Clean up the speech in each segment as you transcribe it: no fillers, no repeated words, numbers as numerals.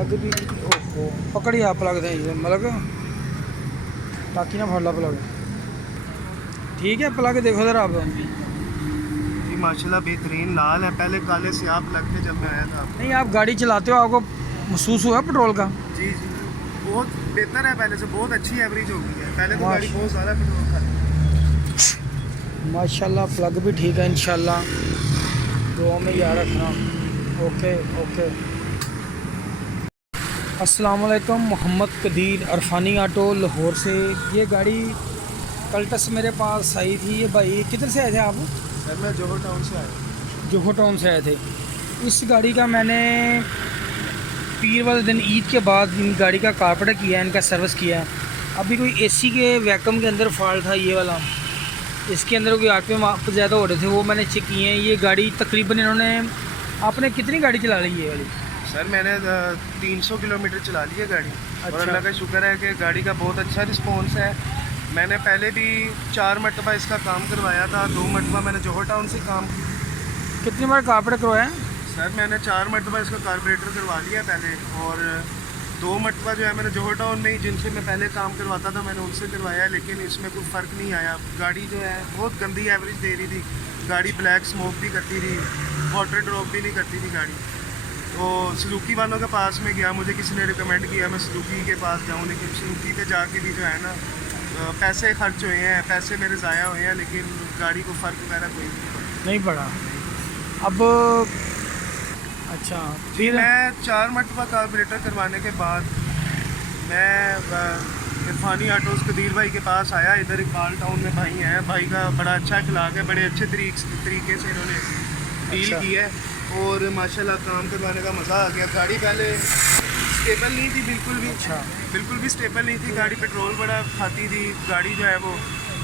Plug भी ओहो पकड़ी आप प्लग दें ये मतलब ताकि ना फड़ ला प्लग। ठीक है प्लग देखो ज़रा आप। जी माशाल्लाह बेहतरीन लाल है, पहले काले से आप लग के जब मैं आया था। नहीं आप गाड़ी चलाते हो आपको महसूस हुआ पेट्रोल का? जी जी बहुत बेहतर है, पहले से बहुत अच्छी एवरेज हो गई है। पहले तो गाड़ी माश- बहुत ज़्यादा पेट्रोल खाती। माशाल्लाह प्लग भी ठीक है इंशाल्लाह, दुआ में याद रखना। Okay okay. अस्सलाम वालेकुम, मोहम्मद कदीर अरफानी ऑटो लाहौर से। ये गाड़ी कल्टस मेरे पास आई थी। ये भाई किधर से आए थे आप? सर मैं जोहर टाउन से आया। जोहर टाउन से आए थे। इस गाड़ी का मैंने पीर वाले दिन ईद के बाद इन गाड़ी का कारपेटर किया है, इनका सर्विस किया है। अभी कोई एसी के वैक्यूम के अंदर फॉल्ट था ये वाला, इसके अंदर कोई आरपीएम आप ज़्यादा हो रहे थे, वो मैंने चेक किए हैं। ये गाड़ी तकरीबन इन्होंने, आपने कितनी गाड़ी चला ली है ये वाली? सर मैंने 300 किलोमीटर चला ली है गाड़ी। अच्छा। और अल्लाह का शुक्र है कि गाड़ी का बहुत अच्छा रिस्पॉन्स है। मैंने पहले भी 4 मरतबा इसका काम करवाया था, 2 मरतबा मैंने जोहर टाउन से काम। कितनी बार कारपेटर करवाया? सर मैंने 4 मरतबा इसका कारबोरेटर करवा लिया पहले, और 2 मरतबा जो है मैंने जोहर टाउन में ही जिनसे मैं पहले काम करवाता था मैंने उनसे करवाया, लेकिन इसमें कोई फ़र्क नहीं आया। गाड़ी जो है बहुत गंदी एवरेज दे रही थी गाड़ी, ब्लैक स्मोक भी करती थी, वाटर ड्रॉप भी नहीं करती थी गाड़ी। तो सुजुकी वालों के पास में गया, मुझे किसी ने रिकमेंड किया मैं सुजुकी के पास जाऊँ, लेकिन सुजुकी पे जाके भी जो है ना पैसे खर्च हुए हैं, पैसे मेरे ज़ाया हुए हैं, लेकिन गाड़ी को फ़र्क वगैरह कोई नहीं पड़ा। अब अच्छा जी फिर मैं 4 मरतबा कारबोरेटर करवाने के बाद मैं इरफानी ऑटोज़ कदीर भाई के पास आया। इधर इकबाल टाउन में भाई हैं, भाई का बड़ा अच्छा अखलाक है, बड़े अच्छे तरीके से इन्होंने डील अच्छा। की है, और माशाल्लाह काम करवाने का मज़ा आ गया। गाड़ी पहले स्टेबल नहीं थी बिल्कुल भी। अच्छा। बिल्कुल भी स्टेबल नहीं थी गाड़ी, पेट्रोल बड़ा खाती थी गाड़ी, जो है वो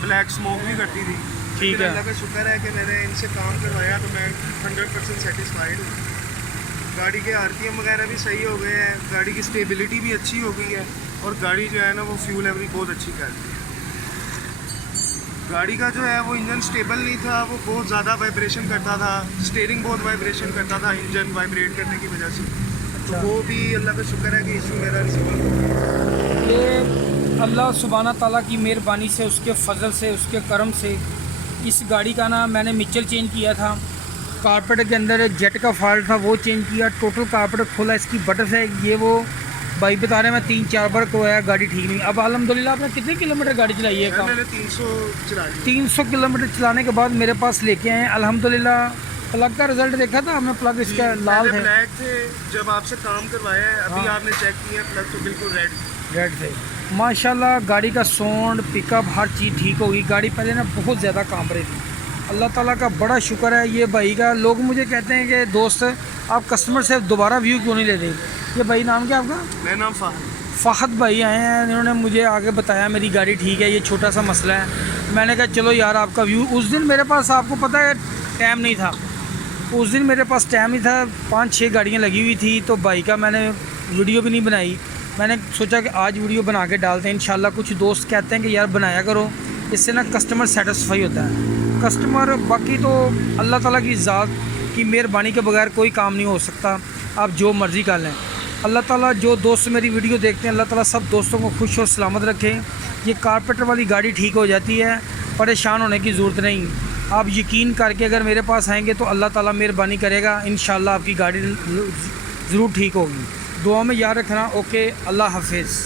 ब्लैक स्मोक भी करती थी। ठीक है। अल्लाह का शुक्र है कि मैंने इनसे काम करवाया तो मैं 100% सेटिस्फाइड हूँ। गाड़ी के आरपीएम वगैरह भी सही हो गए हैं, गाड़ी की स्टेबिलिटी भी अच्छी हो गई है, और गाड़ी जो है ना वो फ्यूल एवरेज बहुत अच्छी करती है। गाड़ी का जो है वो इंजन स्टेबल नहीं था, वो बहुत ज़्यादा वाइब्रेशन करता था, स्टीयरिंग बहुत वाइब्रेशन करता था इंजन वाइब्रेट करने की वजह से। तो वो भी अल्लाह का शुक्र है कि इशू मेरा रिजॉल्व। ये अल्लाह सुब्हाना ताला की मेहरबानी से, उसके फजल से, उसके करम से इस गाड़ी का ना मैंने मिक्सचर चेंज किया था, कारपेटर के अंदर एक जेट का फॉल्ट था वो चेंज किया, टोटल कारपेटर खोला, इसकी बटन है ये वो भाई बता रहे हैं मैं 3-4 बार करवाया, गाड़ी ठीक नहीं। अब अल्हम्दुलिल्लाह आपने कितने किलोमीटर गाड़ी चलाई है? मैंने 300 चला ली। 300 किलोमीटर चलाने के बाद मेरे पास लेके आए हैं अल्हम्दुलिल्लाह। प्लग का रिजल्ट देखा था आपने? प्लग इसका लाल पहले थे, ब्लैक थे जब आपसे काम करवाया है, अभी हाँ। आपने चेक किया प्लग तो बिल्कुल रेड थे। माशाल्लाह गाड़ी का साउंड, पिकअप, हर चीज़ ठीक होगी। गाड़ी पहले ना बहुत ज़्यादा काम रही थी। अल्लाह ताला का बड़ा शुक्र है ये भाई का। लोग मुझे कहते हैं कि दोस्त आप कस्टमर से दोबारा व्यू क्यों नहीं लेते? ये भाई नाम क्या आपका? मेरा नाम फ़हद भाई आए हैं, इन्होंने मुझे आगे बताया मेरी गाड़ी ठीक है, ये छोटा सा मसला है। मैंने कहा चलो यार आपका व्यू। उस दिन मेरे पास आपको पता है टाइम नहीं था, उस दिन मेरे पास टाइम नहीं था, 5-6 गाड़ियाँ लगी हुई थी, तो भाई का मैंने वीडियो भी नहीं बनाई। मैंने सोचा कि आज वीडियो बना के डालते हैं इंशाल्लाह। कुछ दोस्त कहते हैं कि यार बनाया करो, इससे ना कस्टमर सेटिस्फाई होता है कस्टमर। बाकी तो अल्लाह ताला की ज़ात की मेहरबानी के बगैर कोई काम नहीं हो सकता, आप जो मर्ज़ी कर लें। अल्लाह ताला जो दोस्त मेरी वीडियो देखते हैं, अल्लाह ताला सब दोस्तों को खुश और सलामत रखें। ये कारपेटर वाली गाड़ी ठीक हो जाती है, परेशान होने की ज़रूरत नहीं। आप यकीन करके अगर मेरे पास आएंगे तो अल्लाह ताला मेहरबानी करेगा, इंशाल्लाह आपकी गाड़ी ज़रूर ठीक होगी। दुआ में याद रखना। ओके, अल्लाह हाफिज़।